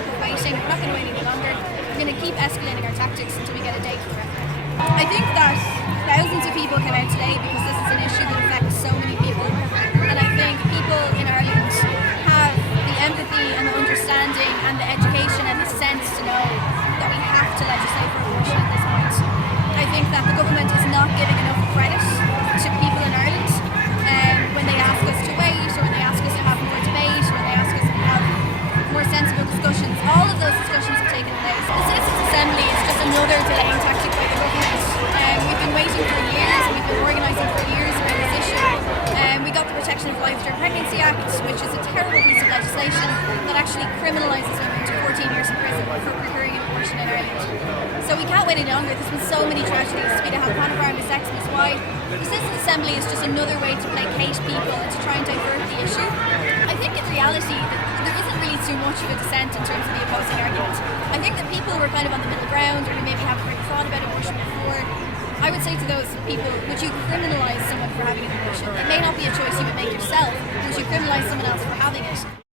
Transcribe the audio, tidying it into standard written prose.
up with waiting. We're not going to wait any longer. We're going to keep escalating our tactics until we get a date for the referendum. I think that thousands of people came out today because this is an issue that affects so many people, and I think people in Ireland have the empathy and the understanding and the education and the sense to know that we have to legislate for abortion at this point. I think that the government is not giving enough credit to people in Ireland when they ask us to wait, or when they ask us to have more debate, or when they ask us to have more sensible discussions. All of those discussions have taken place. The Citizens' Assembly is just another delaying tactic by the government. We've been waiting for years, we've been organising for years around this issue. We got the Protection of Life During Pregnancy Act, which is a terrible piece of legislation that actually criminalises women to 14 years in prison for procuring an abortion in Ireland. So we can't wait any longer. There's been so many tragedies. We have Hannah Miss X, Miss Y. The Citizens' Assembly is just another way to placate people and to try and divert the issue. I think in reality there isn't really too much of a dissent in terms of the opposing argument. I think that people who are kind of on the middle ground, or who maybe haven't really thought about abortion before, I would say to those people, would you criminalise someone for having an abortion? It may not be a choice you would make yourself, would you criminalise someone else for having it?